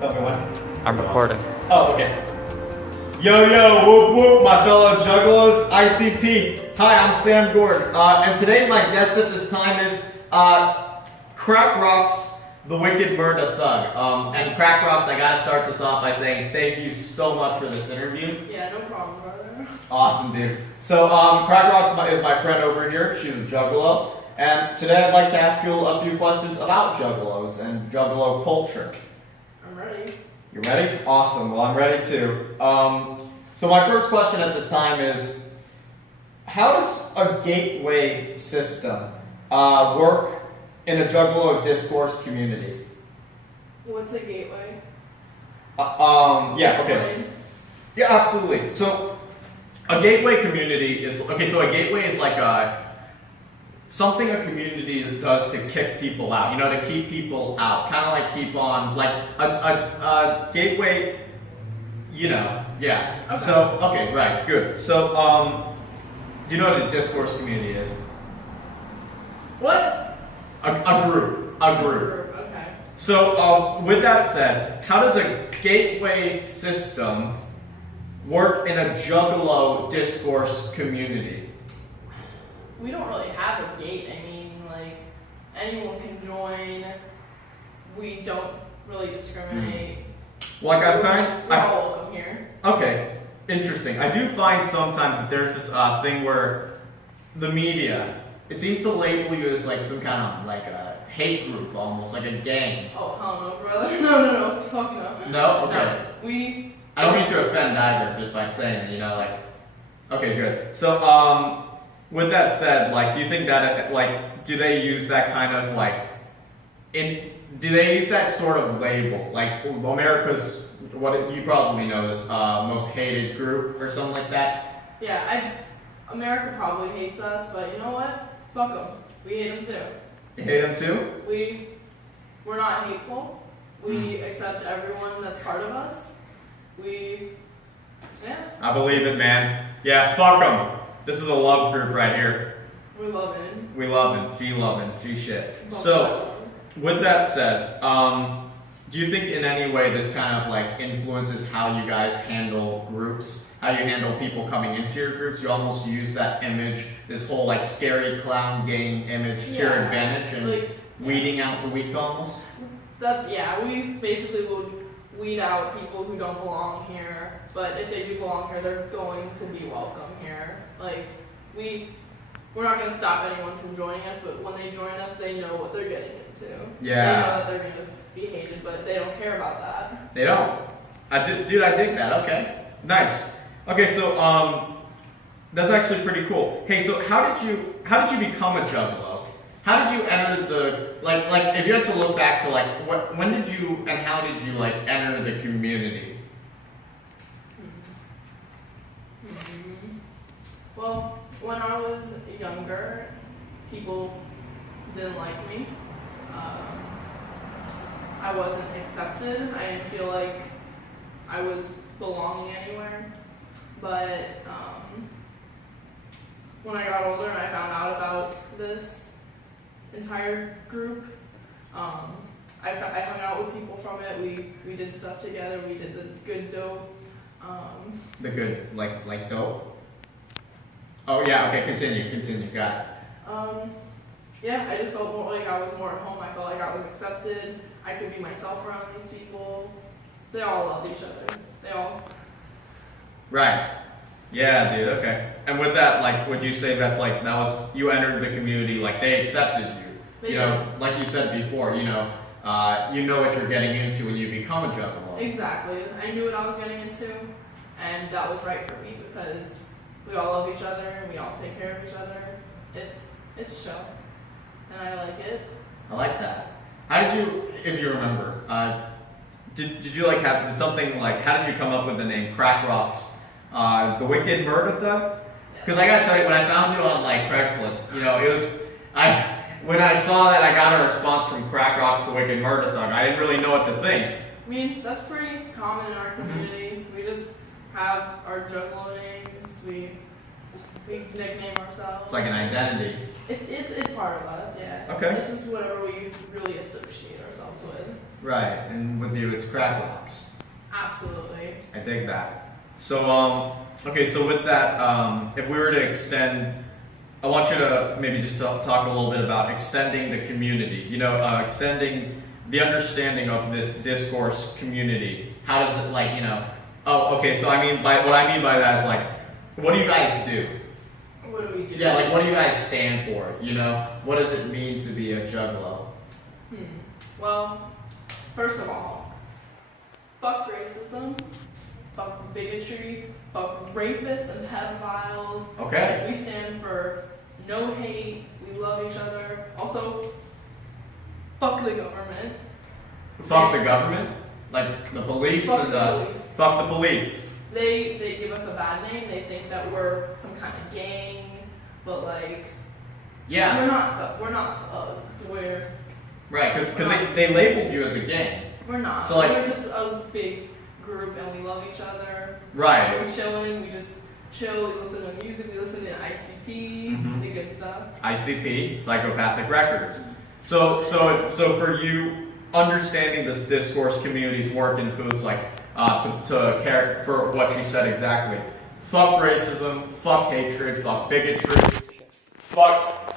Tell me when. I'm recording. Oh, okay. Yo, yo, whoop, whoop, my fellow Juggalos, ICP. Hi, I'm Sam Gord. And today my guest at this time is Crack Rocks, the Wicked Murda Thug. And Crack Rocks, I gotta start this off by saying thank you so much for this interview. Yeah, no problem, brother. Awesome, dude. So, Crack Rocks is my friend over here. She's a Juggalo. And today I'd like to ask you a few questions about Juggalos and Juggalo culture. I'm ready. You ready? Awesome. Well, I'm ready too. So my first question at this time is, how does a gateway system work in a Juggalo discourse community? What's a gateway? Yeah, okay. Explain. Yeah, absolutely. So a gateway community is, okay, so a gateway is like something a community does to kick people out, to keep people out, kind of like keep on, like a gateway, yeah. Okay. So, okay, right, good. So, do you know what a discourse community is? What? A group. Okay. So, with that said, how does a gateway system work in a Juggalo discourse community? We don't really have a gate. I mean, like, anyone can join. We don't really discriminate. Like I We're find, all welcome here. okay, interesting. I do find sometimes that there's this thing where the media, it seems to label you as like some kind of like a hate group, almost like a gang. Oh, hell no, brother. No. Fuck no. No? Okay. No. I don't mean to offend either, just by saying, okay, good. So, with that said, like, do you think that, like, do they use that kind of, like, do they use that sort of label? Like, America's, you probably know this, most hated group or something like that? Yeah, America probably hates us, but you know what? Fuck them. We hate them too. You hate them too? We're not hateful. We accept everyone that's part of us. Yeah. I believe it, man. Yeah, fuck them. This is a love group right here. We love it. We love it. G shit. So, with that said, do you think in any way this kind of like influences how you guys handle groups? How you handle people coming into your groups? You almost use that image, this whole like scary clown gang image to your advantage and like, weeding out the weak almost? We basically would weed out people who don't belong here, but if they do belong here, they're going to be welcome here. Like, we're not going to stop anyone from joining us, but when they join us, they know what they're getting into. Yeah. They know that they're going to be hated, but they don't care about that. They don't. I dig that. Okay. Nice. Okay, so that's actually pretty cool. Hey, so how did you become a Juggalo? How did you enter the like if you had to look back to like when did you and how did you like enter the community? Well, when I was younger, people didn't like me. I wasn't accepted. I didn't feel like I was belonging anywhere. But when I got older and I found out about this entire group, I hung out with people from it. We did stuff together. We did the good dope. The good like dope? Oh yeah, okay, continue, got it. Yeah, I just felt more like I was more at home. I felt like I was accepted. I could be myself around these people. They all loved each other. Right. Yeah, dude, okay. And with that, like, would you say that was, you entered the community, like, they accepted you? Like you said before, you know what you're getting into when you become a Juggalo. Exactly. I knew what I was getting into, and that was right for me because we all love each other and we all take care of each other. It's chill, and I like it. I like that. How did you, if you remember, did you like did something like, how did you come up with the name Crack Rocks, the Wicked Murda Thug? Because I gotta tell you, when I found you on like Craigslist, when I saw that I got a response from Crack Rocks, the Wicked Murda Thug, I didn't really know what to think. I mean, that's pretty common in our community. We just have our Juggalo names. We nickname ourselves. It's like an identity. It's part of us, yeah. Okay. It's just whatever we really associate ourselves with. Right, and with you, it's Crack Rocks. Absolutely. I dig that. So, okay, so with that, if we were to extend, I want you to maybe just talk a little bit about extending the community. You know, extending the understanding of this discourse community. How does it, like, you know? Oh, okay. So what I mean by that is like, what do you guys do? What do we do? Yeah, like what do you guys stand for? You know, what does it mean to be a juggalo? Well, first of all, fuck racism, fuck bigotry, fuck rapists and pedophiles. Okay. We stand for no hate. We love each other. Also, fuck the government. Fuck the government, like the police Fuck and the police. fuck the police. They give us a bad name. They think that we're some kind of gang, but like Yeah. we're not thugs. We're Right, because they labeled you as a gang. we're not. So, like- we're just a big group and we love each other. Right. We're chilling. We just chill. We listen to music. We listen to ICP, Mhm. the good stuff. ICP, Psychopathic Records. So for you, understanding this discourse community's work includes like to care for what she said exactly. Fuck racism, fuck hatred, fuck bigotry, fuck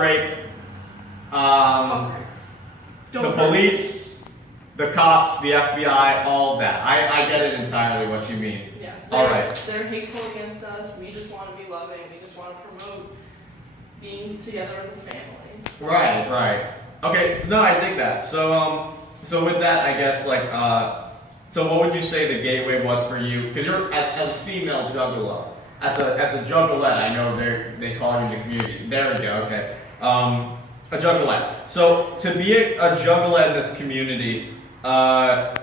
rape, Don't the hurt. police, the cops, the FBI, all of that. I get it entirely what you mean. Yes. All right. They're hateful against us. We just want to be loving. We just want to promote being together as a family. Right. Okay, no, I dig that. So with that, I guess like so what would you say the gateway was for you? Because you're as a female juggalo, as a juggalette, I know they call you in the community. There we go. Okay, a juggalette. So to be a juggalette in this community, how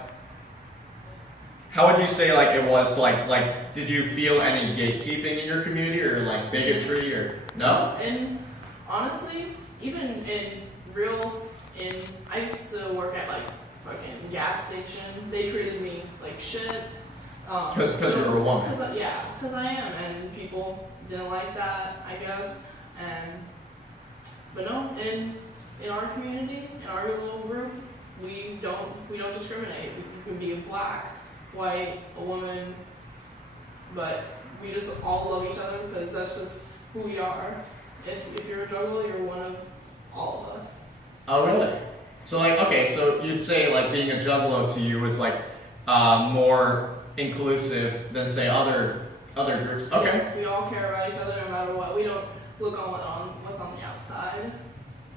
would you say like it was to like did you feel any gatekeeping in your community or like bigotry or no? And honestly, even I used to work at like fucking gas station. They treated me like shit. Because you're a woman. Because I am, and people didn't like that, I guess. But no, in our community, in our little group, we don't discriminate. You can be a black, white, a woman, but we just all love each other because that's just who we are. If you're a juggalo, you're one of all of us. Oh, really? So, like, okay, so you'd say, like, being a juggalo to you is, like, more inclusive than, say, other groups. Okay. We all care about each other no matter what. We don't look on what's on the outside.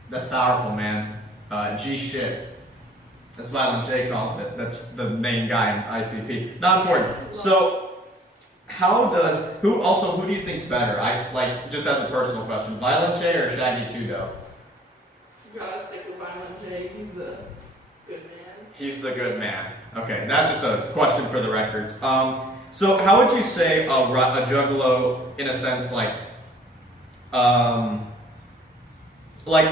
That's powerful, man. G shit. That's Violent J calls it. That's the main guy in ICP. Not important. So, who do you think's better? Like, just as a personal question, Violent J or Shaggy 2, though? You gotta stick with Violent J. He's the good man. He's the good man. Okay, that's just a question for the records. So how would you say a juggalo, in a sense,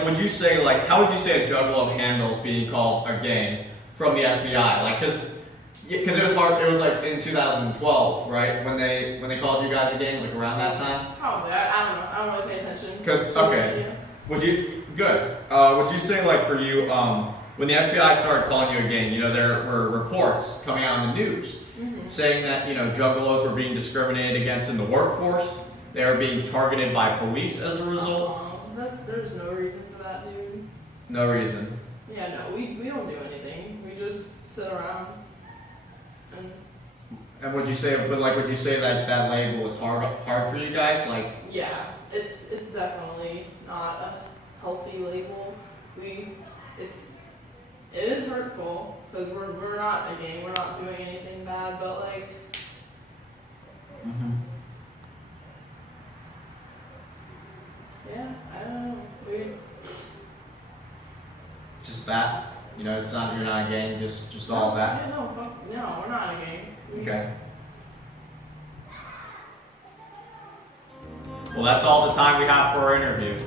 would you say how would you say a juggalo handles being called a gang from the FBI? Like, because it was hard. It was like in 2012, right? When they called you guys a gang, like around that time. Probably. I don't know. I don't really pay attention. Because okay, would you? Good. Would you say, like, for you, when the FBI started calling you a gang, you know, there were reports coming out in the news saying that, you know, juggalos were being discriminated against in the workforce. They were being targeted by police as a result. There's no reason for that, dude. No reason. Yeah, no, we don't do anything. We just sit around And would you say that label was hard for you guys? Like, yeah, it's definitely not a healthy label. It is hurtful because we're not a gang. We're not doing anything bad, but like. Yeah, I don't know. just that, you know, you're not a gang, just all that. Yeah, no, we're not a gang. Okay. Well, that's all the time we have for our interview.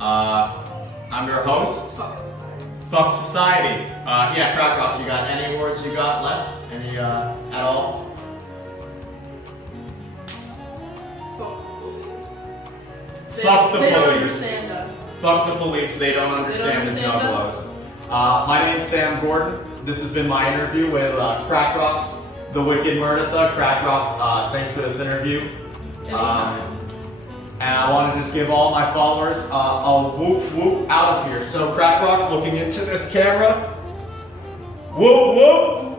I'm your host. Fuck society. Fuck society. Yeah, Crack Rocks, you got any words you got left? Any, at all? Fuck the they don't police. understand us. Fuck the police, they don't understand the understand Juggalos. My name's Sam Gordon. This has been my interview with Crack Rocks, the Wicked Murdertha. Crack Rocks, thanks for this interview. Anytime. And I want to just give all my followers a whoop whoop out of here. So Crack Rocks looking into this camera. Whoop whoop.